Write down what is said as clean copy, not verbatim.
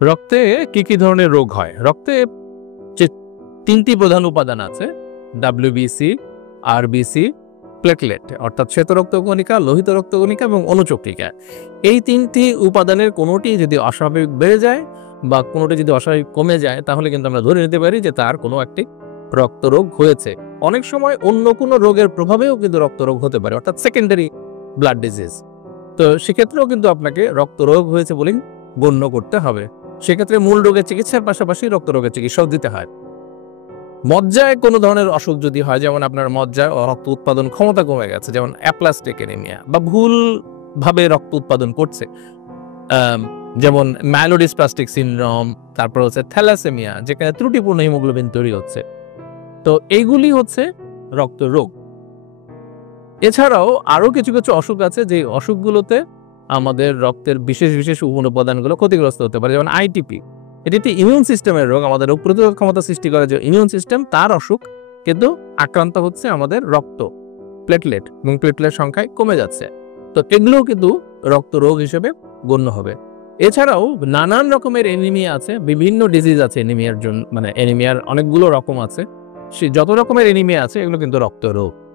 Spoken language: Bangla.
রক্তে কি কি ধরনের রোগ হয়? রক্তে যে ৩টি প্রধান উপাদান আছে, WBC, RBC, প্লেটলেট অর্থাৎ শ্বেত রক্তকণিকা, লোহিত রক্তকণিকা এবং অনুচক্রিকা। এই ৩টি উপাদানের কোনোটি যদি অস্বাভাবিক বেড়ে যায় বা কোনোটি যদি অস্বাভাবিক কমে যায়, তাহলে কিন্তু আমরা ধরে নিতে পারি যে তার কোনো একটি রক্তরোগ হয়েছে। অনেক সময় অন্য কোনো রোগের প্রভাবেও কিন্তু রক্তরোগ হতে পারে, অর্থাৎ সেকেন্ডারি ব্লাড ডিজিজ। তো সেক্ষেত্রেও কিন্তু আপনাকে রক্তরোগ হয়েছে বলেই গণ্য করতে হবে। সেক্ষেত্রে মূল রোগের চিকিৎসার পাশাপাশি রক্তরোগের চিকিৎসাও দিতে হয়। মজ্জায় কোনো ধরনের অসুখ যদি হয়, যেমন আপনার মজ্জায় রক্ত উৎপাদন ক্ষমতা কমে গেছে, যেমন অ্যাপ্লাস্টিক অ্যানিমিয়া বা ভুলভাবে রক্ত উৎপাদন করছে, যেমন মাইলোডিসপ্লাস্টিক সিনড্রোম, তারপর হচ্ছে থ্যালাসেমিয়া, যেখানে ত্রুটিপূর্ণ হিমোগ্লোবিন তৈরি হচ্ছে। তো এইগুলি হচ্ছে রক্তরোগ। এছাড়াও আরো কিছু কিছু অসুখ আছে, যে অসুখগুলোতে আমাদের রক্তের বিশেষ উপাদানগুলো ক্ষতিগ্রস্ত হতে পারে, যেমন আইটিপি। এটি একটি ইমিউন সিস্টেমের রোগ, আমাদের রোগ প্রতিরোধ ক্ষমতা সৃষ্টি করে যে ইমিউন সিস্টেম, তার অসুখ, কিন্তু আক্রান্ত হচ্ছে আমাদের রক্ত, প্লেটলেট এবং প্লেটলেট সংখ্যায় কমে যাচ্ছে। তো এগুলোও কিন্তু রক্ত রোগ হিসেবে গণ্য হবে। এছাড়াও নানান রকমের এনিমিয়া আছে, বিভিন্ন ডিজিজ আছে এনিমিয়ার জন্য, মানে এনিমিয়ার অনেকগুলো রকম আছে। সে যত রকমের এনিমিয়া আছে এগুলো কিন্তু রক্ত রোগ।